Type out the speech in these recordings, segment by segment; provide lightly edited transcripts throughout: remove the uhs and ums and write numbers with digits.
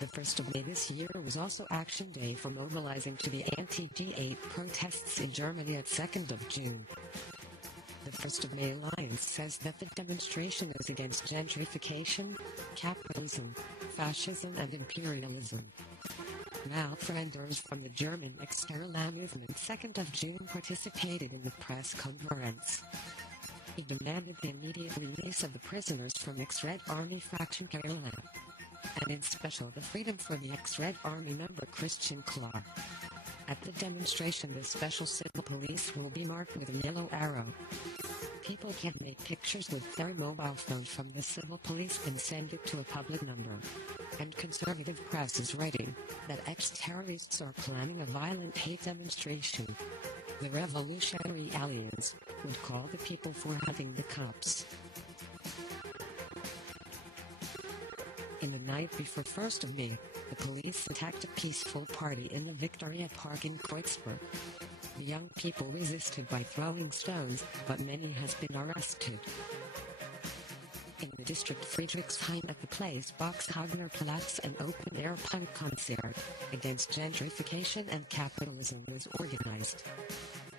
The 1st of May this year was also Action Day for mobilizing to the anti-G8 protests in Germany at 2nd of June. The 1st of May Alliance says that the demonstration is against gentrification, capitalism, fascism and imperialism. Malfrienders from the German Exterla movement 2nd of June participated in the press conference. He demanded the immediate release of the prisoners from ex-Red Army faction Kerala, and in special the freedom for the ex-Red Army member Christian Klar. At the demonstration, the special civil police will be marked with a yellow arrow. People can make pictures with their mobile phone from the civil police and send it to a public number. And conservative press is writing that ex-terrorists are planning a violent hate demonstration. The Revolutionary Alliance would call the people for having the cops. In the night before 1st of May, the police attacked a peaceful party in the Victoria Park in Kreuzberg. The young people resisted by throwing stones, but many has been arrested. In the district Friedrichshain at the place Boxhagener Platz, an open-air punk concert against gentrification and capitalism was organized.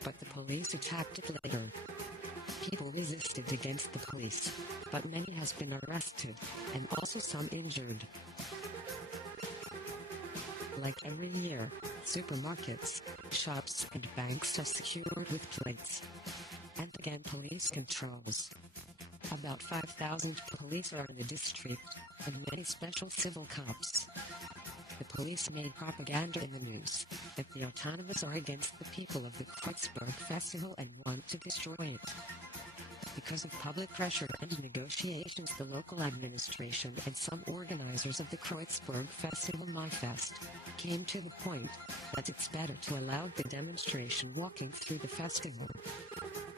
But the police attacked it later. People resisted against the police, but many has been arrested, and also some injured. Like every year, supermarkets, shops and banks are secured with plates. And again police controls. About 5,000 police are in the district, and many special civil cops. The police made propaganda in the news that the autonomous are against the people of the Kreuzberg Festival and want to destroy it. Because of public pressure and negotiations, the local administration and some organizers of the Kreuzberg Festival MyFest came to the point that it's better to allow the demonstration walking through the festival.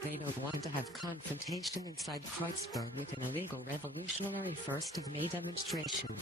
They don't want to have confrontation inside Kreuzberg with an illegal revolutionary 1st of May demonstration.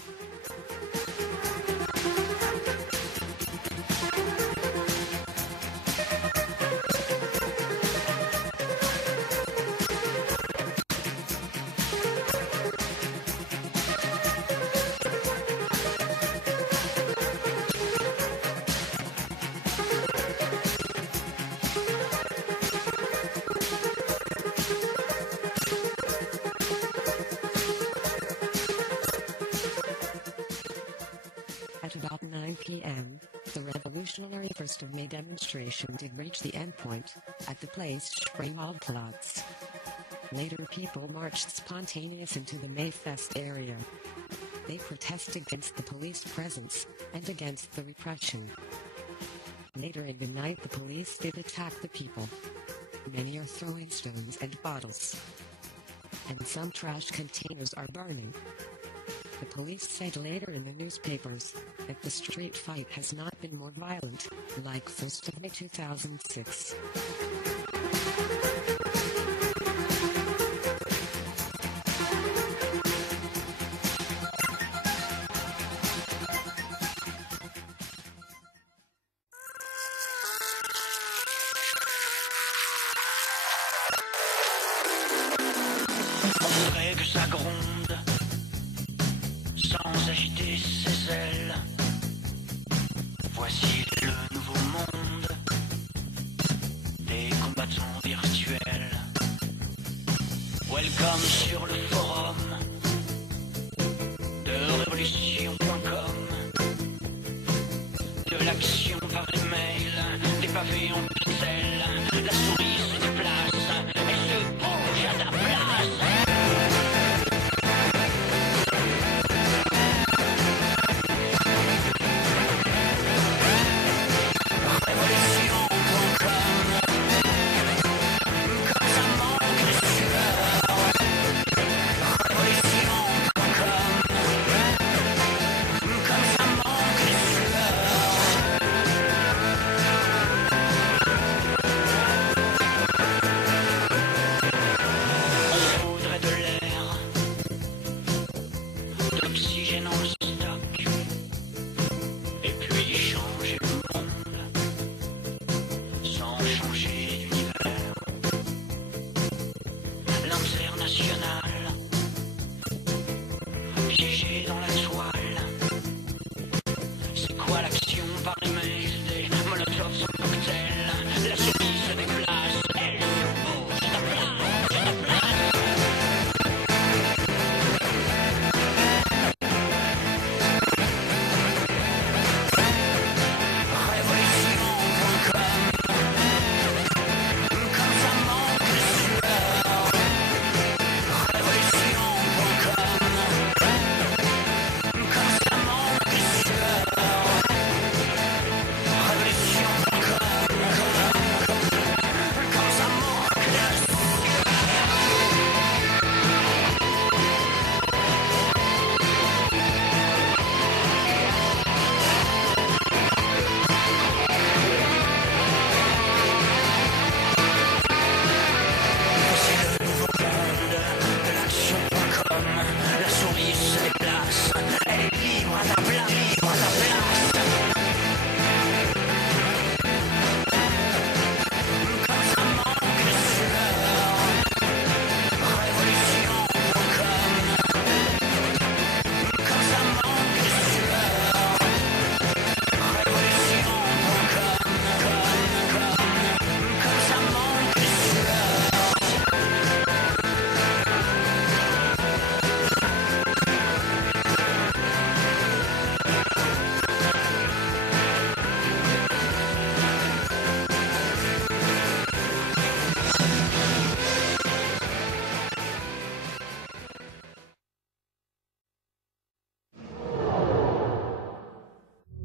At about 9 p.m., the revolutionary 1st of May demonstration did reach the endpoint at the place Springwaldplatz. Later people marched spontaneous into the Mayfest area. They protest against the police presence and against the repression. Later in the night the police did attack the people. Many are throwing stones and bottles. And some trash containers are burning. The police said later in the newspapers that the street fight has not been more violent, like 1st of May 2006. On dirait que ça gronde sans agiter ses ailes. Voici le nouveau monde des combattants virtuels. Welcome sur le forum de révolution.com. De l'action par email, des pavés en pixels, la souris